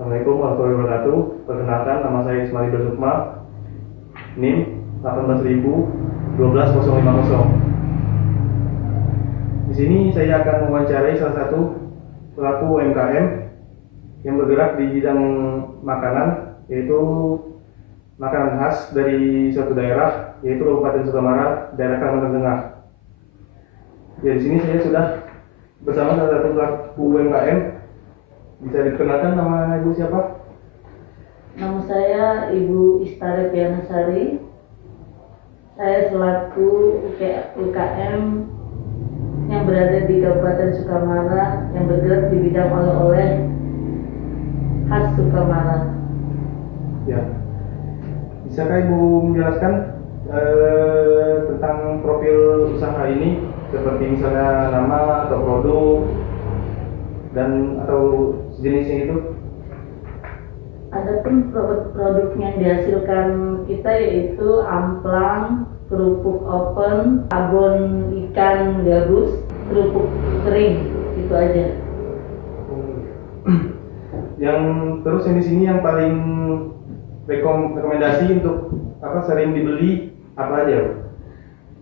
Assalamualaikum warahmatullahi wabarakatuh. Perkenalkan, nama saya Ismail Sukma, NIM 18000-12050. Di sini saya akan mewawancarai salah satu pelaku UMKM yang bergerak di bidang makanan, yaitu makanan khas dari suatu daerah, yaitu Kabupaten Sukamara, daerah Kalimantan Tengah. Ya, di sini saya sudah bersama salah satu pelaku UMKM. Bisa dikenalkan nama ibu siapa? Nama saya Ibu Istare Pianasari. Saya selaku UKM yang berada di Kabupaten Sukamara yang bergerak di bidang oleh-oleh khas Sukamara. Ya. Bisakah Ibu menjelaskan tentang profil usaha ini, seperti misalnya nama atau produk dan atau sejenisnya itu? Adapun produk yang dihasilkan kita yaitu amplang, kerupuk open, abon ikan gabus, kerupuk kering, itu aja. Yang terus yang di sini yang paling rekomendasi untuk sering dibeli apa aja, Bu?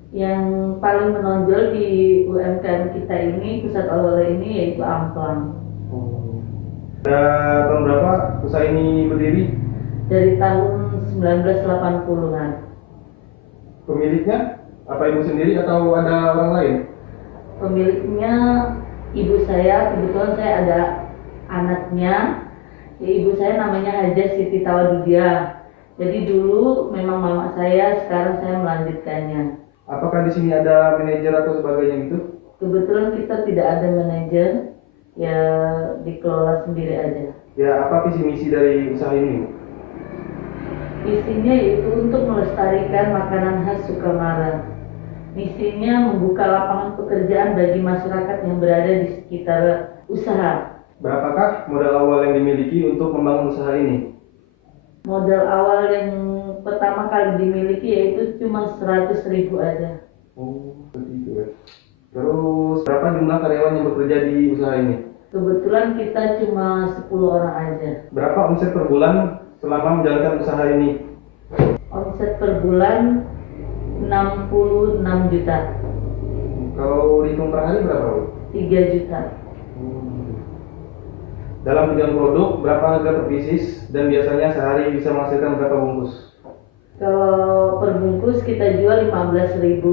Yang paling menonjol di UMKM kita ini, pusat oleh-oleh ini, yaitu amplang. Tahun berapa usaha ini berdiri? Dari tahun 1980-an. Pemiliknya apa Ibu sendiri atau ada orang lain? Pemiliknya ibu saya, kebetulan saya ada anaknya. Ya, ibu saya namanya Haja Siti Tawadudia. Jadi dulu memang mama saya, sekarang saya melanjutkannya. Apakah di sini ada manajer atau sebagainya gitu? Kebetulan kita tidak ada manajer, ya dikelola sendiri aja. Ya, apa visi misi dari usaha ini? Visinya yaitu untuk melestarikan makanan khas Sukamara. Misinya membuka lapangan pekerjaan bagi masyarakat yang berada di sekitar usaha. Berapakah modal awal yang dimiliki untuk membangun usaha ini? Modal awal yang pertama kali dimiliki yaitu cuma 100.000 aja. Oh, begitu ya. Terus berapa jumlah karyawan yang bekerja di usaha ini? Kebetulan kita cuma 10 orang aja. Berapa omset per bulan selama menjalankan usaha ini? Omset per bulan 66 juta. Kalau dihitung per hari berapa, Bu? 3 juta. Dalam bidang produk, berapa harga per pieces dan biasanya sehari bisa menghasilkan berapa bungkus? Kalau per bungkus kita jual 15.000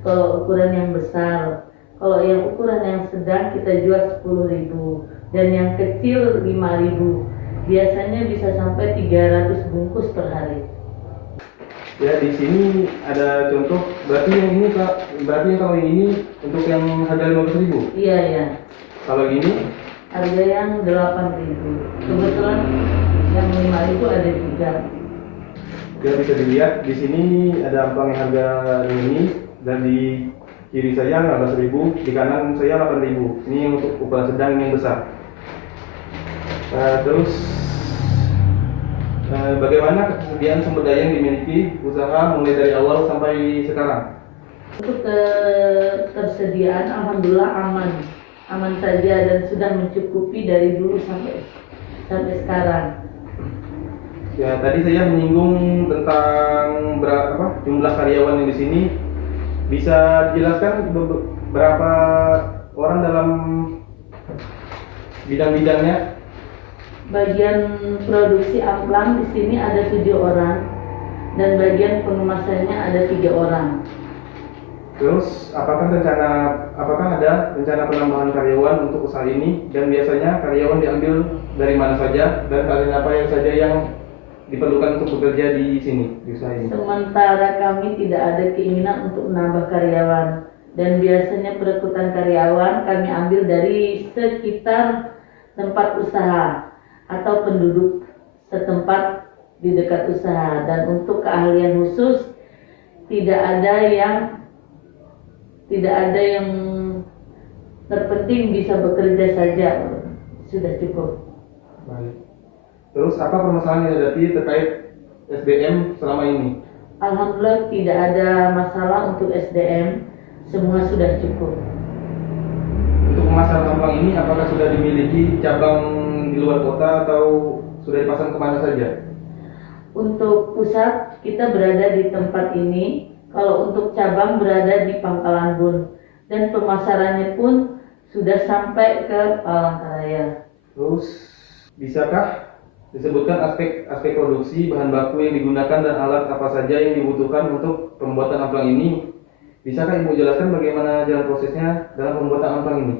kalau ukuran yang besar. Kalau yang ukuran yang sedang kita jual 10.000 dan yang kecil 5.000. Biasanya bisa sampai 300 bungkus per hari. Ya, di sini ada contoh. Berarti yang ini Kak, berarti yang kalau ini untuk yang harga 15.000? Iya, iya. Kalau ini Harga yang 8.000. Kebetulan yang 5.000 ada juga. ya bisa dilihat di sini ada amplang yang harga ini, dan di kiri saya 15.000, di kanan saya 8.000. Ini yang untuk ukuran sedang, ini yang besar. Terus bagaimana ketersediaan sumber daya yang dimiliki usaha mulai dari awal sampai sekarang? Untuk ketersediaan alhamdulillah aman saja dan sudah mencukupi dari dulu sampai sekarang. Ya, tadi saya menyinggung tentang berapa jumlah karyawan yang di sini. Bisa dijelaskan berapa orang dalam bidang-bidangnya? Bagian produksi amplang di sini ada 7 orang dan bagian pengemasannya ada 3 orang. Terus apakah ada rencana penambahan karyawan untuk usaha ini, dan biasanya karyawan diambil dari mana saja dan kalian apa yang saja yang diperlukan untuk bekerja di sini, di usaha ini? Sementara kami tidak ada keinginan untuk menambah karyawan dan biasanya perekrutan karyawan kami ambil dari sekitar tempat usaha atau penduduk setempat di dekat usaha, dan untuk keahlian khusus tidak ada yang terpenting, bisa bekerja saja sudah cukup. Baik. Terus apa permasalahan yang dihadapi terkait SDM selama ini? Alhamdulillah tidak ada masalah untuk SDM, semua sudah cukup. Untuk pemasaran amplang ini apakah sudah dimiliki cabang di di luar kota atau sudah dipasang kemana saja? Untuk pusat kita berada di tempat ini, kalau untuk cabang berada di Pangkalan Bun, dan pemasarannya pun sudah sampai ke Palangkaraya. Terus bisakah disebutkan aspek produksi, bahan baku yang digunakan dan alat apa saja yang dibutuhkan untuk pembuatan amplang ini? Bisakah Ibu jelaskan bagaimana jalan prosesnya dalam pembuatan amplang ini?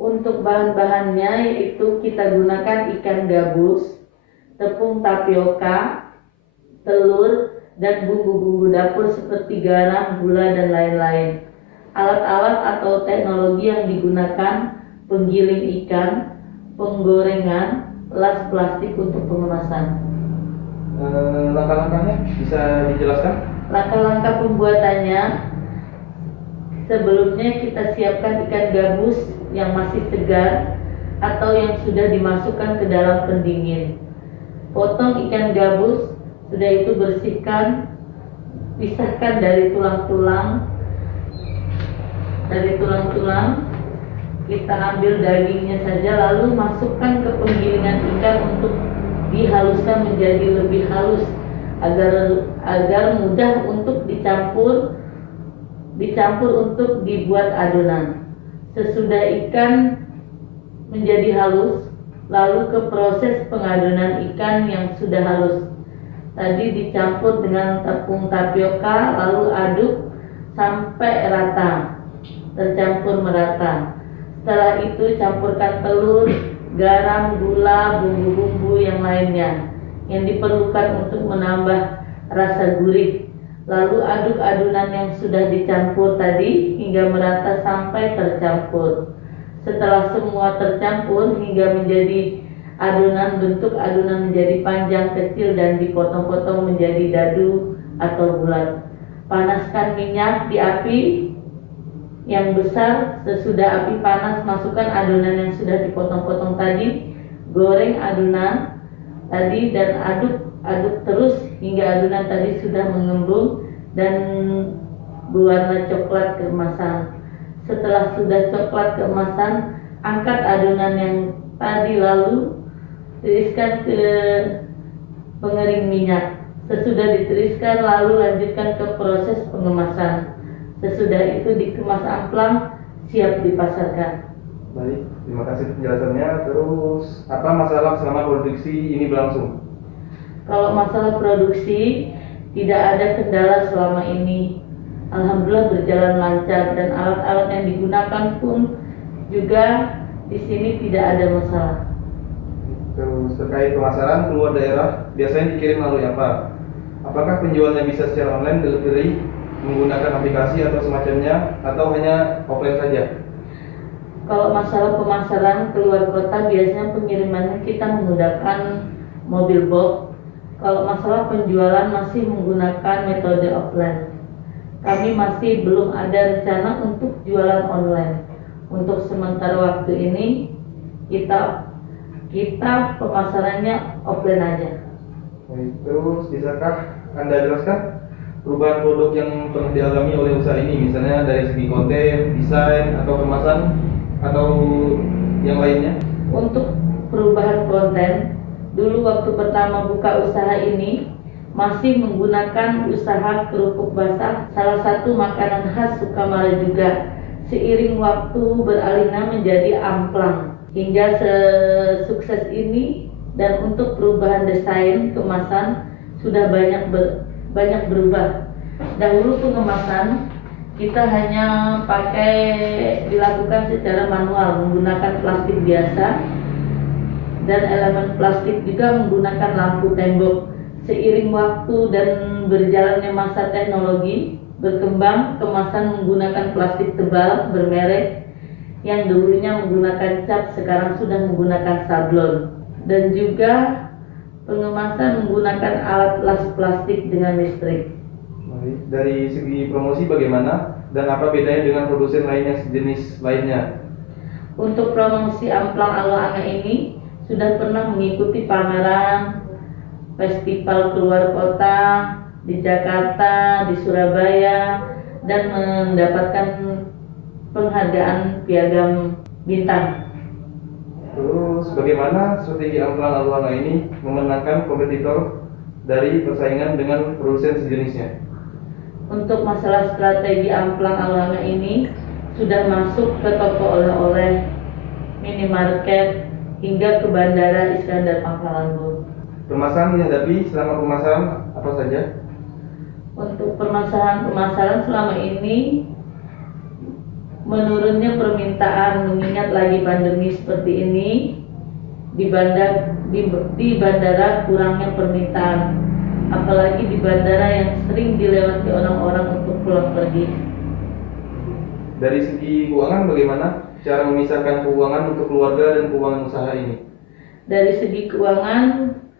Untuk bahan-bahannya yaitu kita gunakan ikan gabus, tepung tapioka, telur, dan bumbu-bumbu dapur seperti garam, gula, dan lain-lain. Alat-alat atau teknologi yang digunakan: penggiling ikan, penggorengan, las plastik untuk pengemasan. Langkah-langkahnya bisa dijelaskan? Langkah-langkah pembuatannya: sebelumnya kita siapkan ikan gabus yang masih segar atau yang sudah dimasukkan ke dalam pendingin. Potong ikan gabus, sudah itu bersihkan, pisahkan dari tulang-tulang. Kita ambil dagingnya saja, lalu masukkan ke penggilingan ikan untuk dihaluskan menjadi lebih halus agar mudah untuk dicampur untuk dibuat adonan. Sesudah ikan menjadi halus, lalu ke proses pengadonan ikan yang sudah halus. Tadi dicampur dengan tepung tapioka, lalu aduk sampai rata, tercampur merata. Setelah itu campurkan telur, garam, gula, bumbu-bumbu yang lainnya yang diperlukan untuk menambah rasa gurih. Lalu aduk adonan yang sudah dicampur tadi hingga merata sampai tercampur. Setelah semua tercampur hingga menjadi adonan, bentuk adonan menjadi panjang, kecil, dan dipotong-potong menjadi dadu atau bulat. Panaskan minyak di api yang besar. Sesudah api panas, masukkan adonan yang sudah dipotong-potong tadi, goreng adonan tadi dan aduk terus hingga adonan tadi sudah mengembung dan berwarna coklat keemasan. Setelah sudah coklat keemasan, angkat adonan yang tadi lalu tiriskan ke pengering minyak. Sesudah ditiriskan, lalu lanjutkan ke proses pengemasan. Sesudah itu dikemas amplang, siap dipasarkan. Baik, terima kasih penjelasannya. Terus, apa masalah selama produksi ini berlangsung? Kalau masalah produksi, tidak ada kendala selama ini. Alhamdulillah berjalan lancar dan alat-alat yang digunakan pun juga di sini tidak ada masalah. Terus terkait pemasaran keluar daerah, biasanya dikirim melalui apa? Apakah penjualnya bisa secara online, delivery, menggunakan aplikasi atau semacamnya, atau hanya offline saja? Kalau masalah pemasaran keluar kota, biasanya pengirimannya kita menggunakan mobil box. Kalau masalah penjualan masih menggunakan metode offline. Kami masih belum ada rencana untuk jualan online. Untuk sementara waktu ini kita pemasarannya offline aja. Baik, terus bisakah Anda jelaskan perubahan produk yang pernah dialami oleh usaha ini, misalnya dari segi konten, desain, atau kemasan, atau yang lainnya? Untuk perubahan konten, dulu waktu pertama buka usaha ini masih menggunakan usaha kerupuk basah, salah satu makanan khas Sukamara juga. Seiring waktu beralihnya menjadi amplang hingga sesukses ini, dan untuk perubahan desain kemasan sudah banyak berubah. Dahulu pengemasan kita hanya dilakukan secara manual menggunakan plastik biasa, dan elemen plastik juga menggunakan lampu tembok. Seiring waktu dan berjalannya masa teknologi berkembang, kemasan menggunakan plastik tebal bermerek yang dulunya menggunakan cat, sekarang sudah menggunakan sablon. Dan juga pengemasan menggunakan alat las plastik dengan listrik. Baik, dari segi promosi bagaimana, dan apa bedanya dengan produsen lainnya sejenis lainnya? Untuk promosi amplang Aloanga ini sudah pernah mengikuti pameran festival keluar kota di Jakarta, di Surabaya, dan mendapatkan penghargaan piagam bintang. Terus Terus bagaimana strategi Amplang Aluanga ini memenangkan kompetitor dari persaingan dengan produsen sejenisnya? Untuk masalah strategi Amplang Aluanga ini sudah masuk ke toko oleh-oleh, minimarket, hingga ke Bandara Iskandar Pangkalan Bun. Permasalahan dihadapi selama pemasaran apa saja? Untuk permasalahan selama ini, menurunnya permintaan mengingat lagi pandemi seperti ini, di bandara kurangnya permintaan, apalagi di bandara yang sering dilewati orang-orang untuk pulang pergi. Dari segi keuangan bagaimana cara memisahkan keuangan untuk keluarga dan keuangan usaha ini? Dari segi keuangan,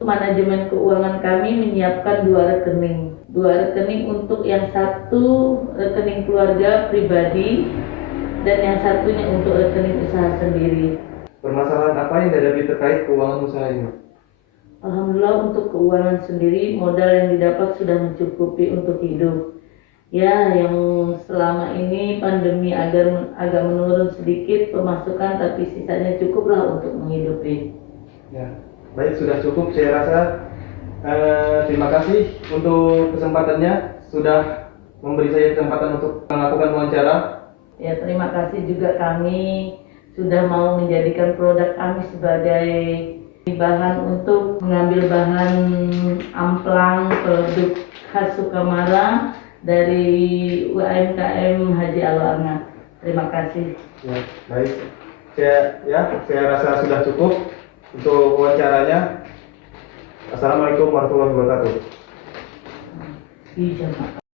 manajemen keuangan kami menyiapkan dua rekening untuk yang satu rekening keluarga pribadi dan yang satunya untuk rekening usaha sendiri. Permasalahan apa yang dihadapi terkait keuangan usaha ini? Alhamdulillah untuk keuangan sendiri modal yang didapat sudah mencukupi untuk hidup. Ya, yang selama ini pandemi agak menurun sedikit pemasukan, tapi sisanya cukuplah untuk menghidupi. Ya, baik, sudah cukup saya rasa. Terima kasih untuk kesempatannya, sudah memberi saya kesempatan untuk melakukan wawancara. Ya, terima kasih juga kami sudah mau menjadikan produk kami sebagai bahan untuk mengambil bahan amplang produk khas Sukamara dari UMKM Haji Aluanga. Terima kasih. Ya, baik. Saya rasa sudah cukup untuk wawancaranya. Assalamualaikum warahmatullahi wabarakatuh. Iya, Pak.